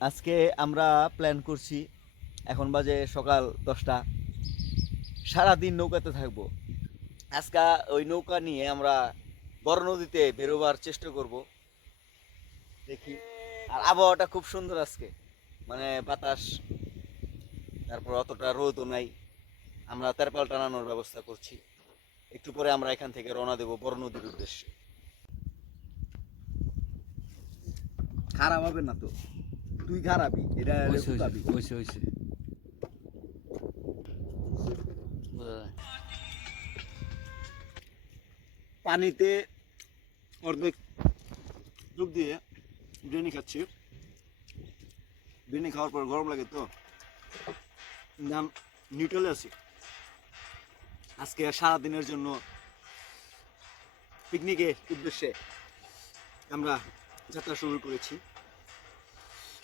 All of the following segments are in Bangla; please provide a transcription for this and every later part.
আজকে আমরা প্ল্যান করছি, এখন বাজে সকাল দশটা। সারাদিন নৌকাতে থাকব। আজকে ওই নৌকা নিয়ে আমরা বড় নদীতে বেরোবার চেষ্টা করব। দেখি। আর আবহাওয়াটা খুব সুন্দর আজকে। মানে বাতাস, তারপর অতটা রোদও নাই। আমরা তেরপাল টানানোর ব্যবস্থা করছি। একটু পরে আমরা এখান থেকে রওনা দেব বড় নদীর উদ্দেশ্যে। খারাপ হবে না তো? তুই খারাপই এটা হইছে হইছে হইছে পানিতে অর্ধেক ডুব দিয়ে বিরিয়ানি খাচ্ছি। বিরিয়ানি খাওয়ার পর গরম লাগে তো। নাম নিউট্রালে আছি। আজকে সারাদিনের জন্য পিকনিকের উদ্দেশ্যে আমরা যাত্রা শুরু করেছি।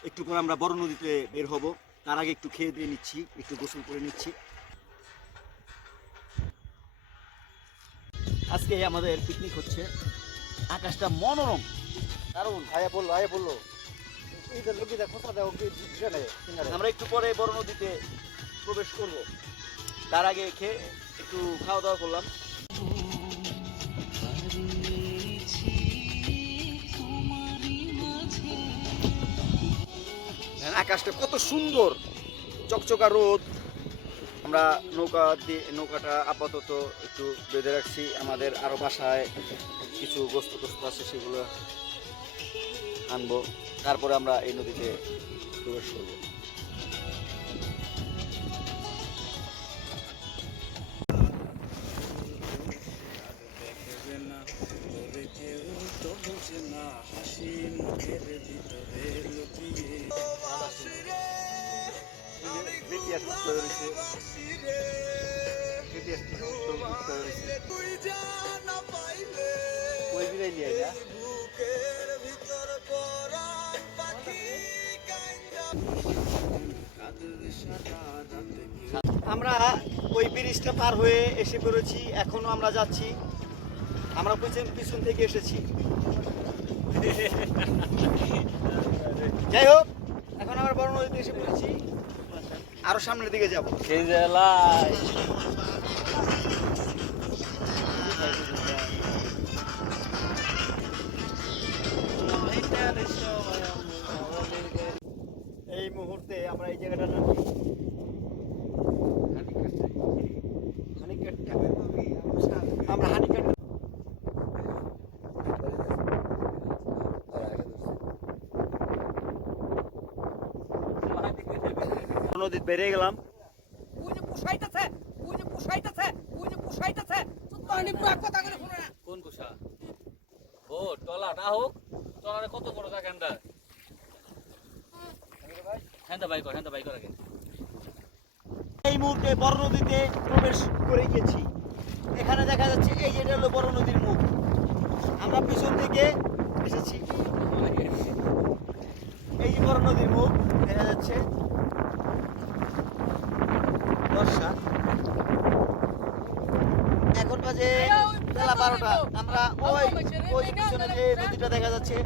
একটু পর আমরা বড় নদীতে বের হব। তার আগে একটু খেয়ে দিয়ে নিচ্ছি একটু গোসল করে নিচ্ছি। আজকে আমাদের পিকনিক হচ্ছে আকাশটা মনোরম। কারণ ভাইয়া বলল ভাইয়া বলল। দেওয়া আমরা একটু পরে বড় নদীতে প্রবেশ করব। তার আগে খেয়ে একটু খাওয়া দাওয়া করলাম। আকাশটা কত সুন্দর। চকচকা রোদ। আমরা নৌকা দিয়ে, নৌকাটা আপাতত একটু বেঁধে রাখছি। আমাদের আরও বাসায় কিছু গোস্ত টস্ত আছে, সেগুলো আনব। তারপরে আমরা এই নদীতে প্রবেশ করব। না আমরা ওই ব্রিজটা পার হয়ে এসে পড়েছি, এখনও আমরা যাচ্ছি। আমরা পিছন পিছন থেকে এসেছি। যাই হোক এখন আমরা বড় নদীতে এসে পড়েছি। আরও সামনের দিকে যাব। সেই জেলায় এই মুহূর্তে আমরা এই জায়গাটা নামি নদীতে বেরিয়ে গেলাম। না। কোন ও টলাটা হোক টলারে কত বড় থাকে হ্যান্ডা হ্যান্ডা হ্যান্ডা আগে। এই মুহূর্তে বড় নদীতে প্রবেশ করে গেছি এখানে দেখা যাচ্ছে এই যেটা হলো বড় নদীর মুখ। আমরা পিছন থেকে এসেছি এই যে বড় নদীর মুখ দেখা যাচ্ছে বর্ষা এখন বাজে বেলা বারোটা আমরা ওই ওই পিছনে নদীটা দেখা যাচ্ছে।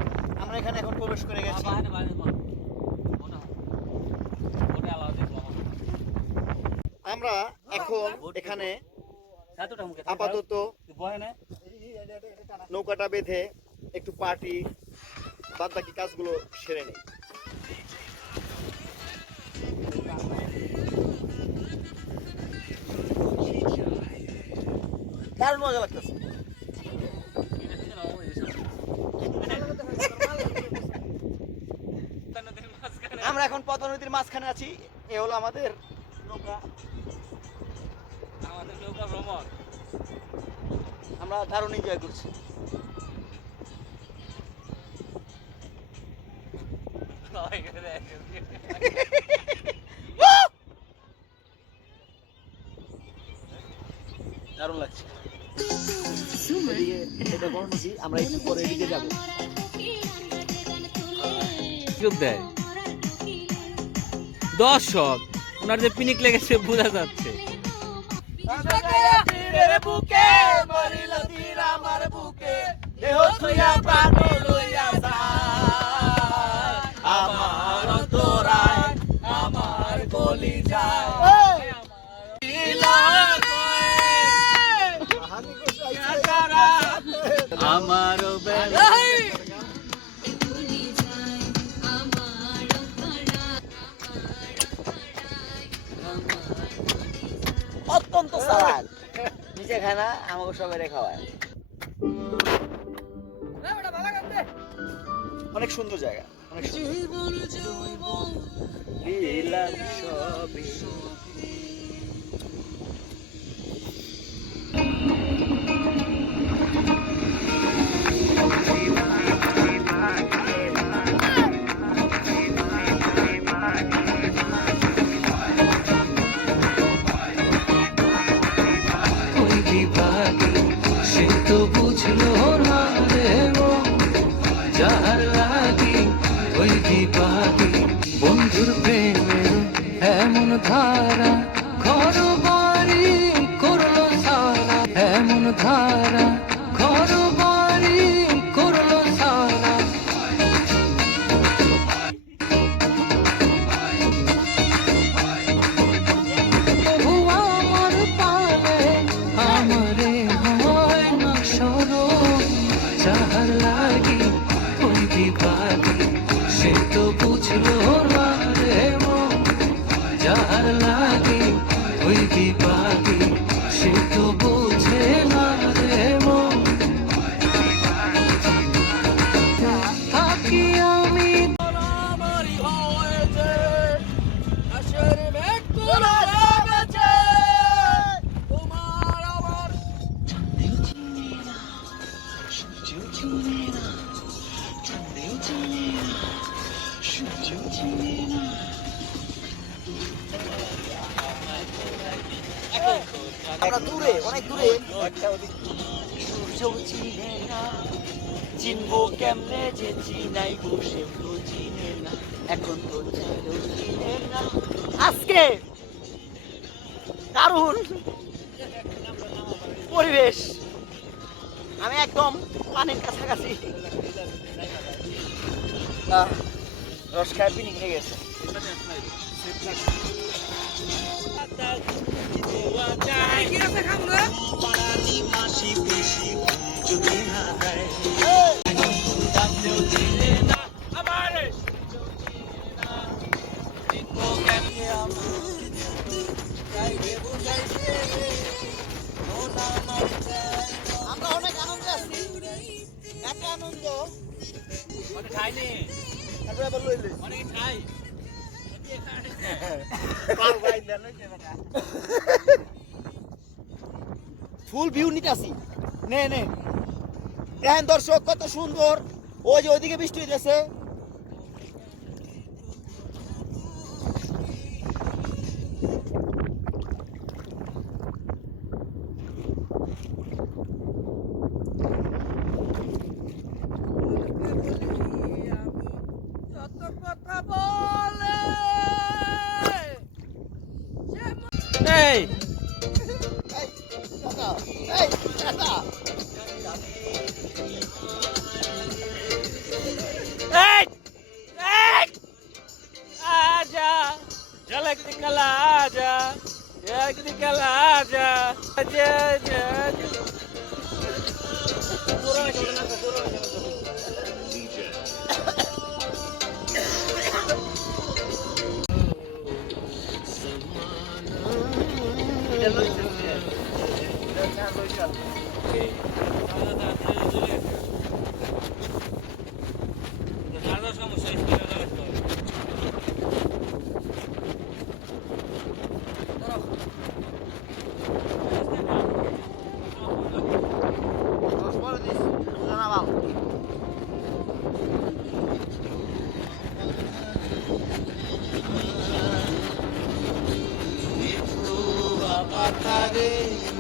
আমরা এখানে এখন প্রবেশ করে গেছি। আমরা। এখন এখানে আপাতত নৌকাটা বেঁধে একটু পার্টি বাদ বাকি কাজগুলো সেরে নেই। দারুণ মজা লাগতেছে। আমরা এখন পদ্মা নদীর মাঝখানে আছি। এ হলো আমাদের নৌকা। আমাদের নৌকা ভ্রমণ। আমরা দারুণ এনজয় করছি। এদিকে এটা বড় আমরা একটু পরে এদিকে যাব। চুপ দেয়। দর্শক ওনার যে পিনিক লেগেছে বোঝা যাচ্ছে। বুকে মরিল আমার বুকে দেহ থুইয়া প্রাণ লইয়া যায় আমার অত্যন্ত সালাদ নিজে খায় না আমাকে সবাই খাওয়ায়। অনেক সুন্দর জায়গা অনেক সুন্দর। ধারা, ঘর বাড়ি করল সারা। এমন ধারা, ঘর বাড়ি করল সারা। প্রভু আমার হয় না সরম যাহার লাগি ওই বিভাগে সে তো আমরা দূরে অনেক দূরে চিনে না চিনবো কেমনে যে চিনাই বসে চিনে না এখন তো চিনে না আজকে দারুণ পরিবেশ। আমি একদম পানির কাছাকাছি। রস খায় পিনিক হয়ে গেছে। কি এত আনন্দ? তারপরে আবার লইলে। অনেক খাই ফুল ভিউ নিতে নে নে। দেখেন দর্শক কত সুন্দর। ওই যে ওইদিকে বৃষ্টি হইতেছে। Okay. day.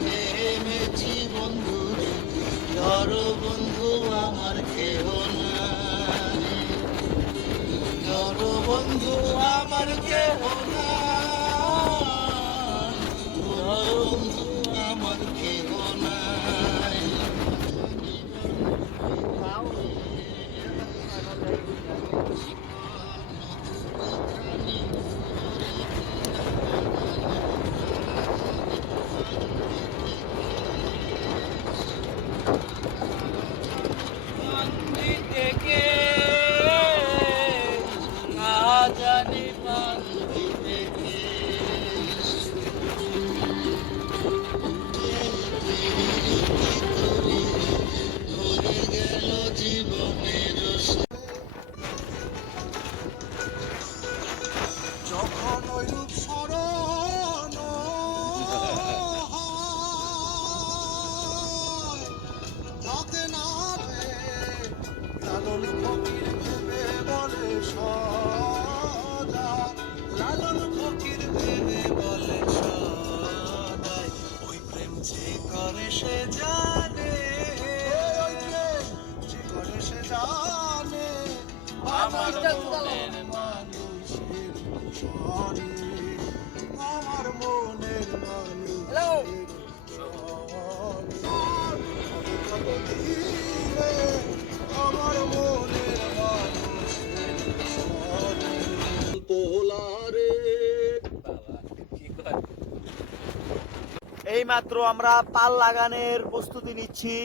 এই মাত্র আমরা পাল লাগানের প্রস্তুতি নিচ্ছি।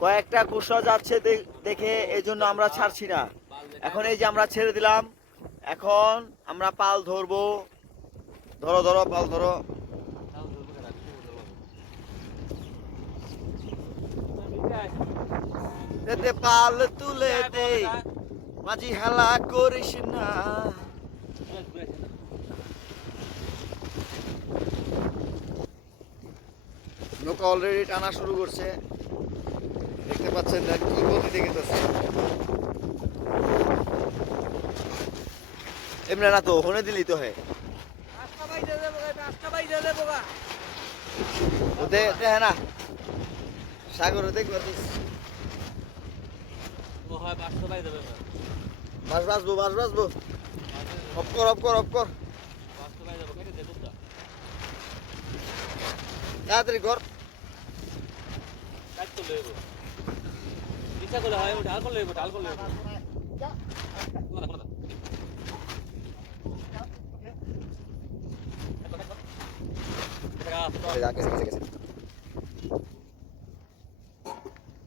কয়েকটা কুসা যাচ্ছে দেখে এই জন্য আমরা ছাড়ছি না। এখন এই যে আমরা ছেড়ে দিলাম, এখন আমরা পাল ধরবো। ধরো ধরো, পাল ধরো। পাল তুলে দে। মাঝি হেলা করিস না। নৌকা অলরেডি টানা শুরু করছে। দেখতে পাচ্ছেন না কি গতি দেখেছে এমনি না তো হনে দিলি তো হয়। দে দেখে না সাগরে দেখবে হয় অফ কর অফ অফ তাড়াতাড়ি কর। কাজ করলে এগো ইচ্ছা করলে হয় ও ঢাল করলে এগো ঢাল করলে এগো কোনা কোনা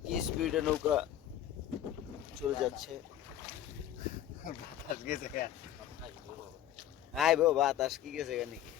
কি স্পিডে নৌকা চলে যাচ্ছে বাতাস গেছে কেন আই বো বাতাস কি গেছে কেন নাকি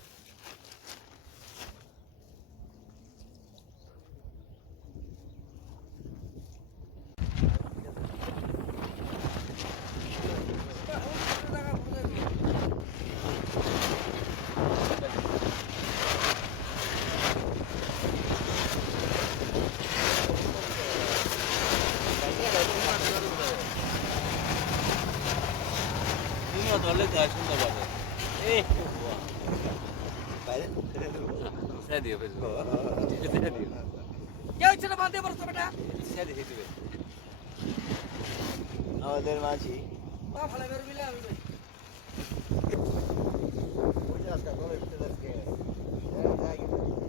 তুমিও ধরলে তো সুন্দর পাবে এই বাইরে ছেড়ে দিও বেশ ছেড়ে দিও কে বাঁধতে পারছ বেটা আমাদের মাঝি। ভালো করে মিলে আমি ও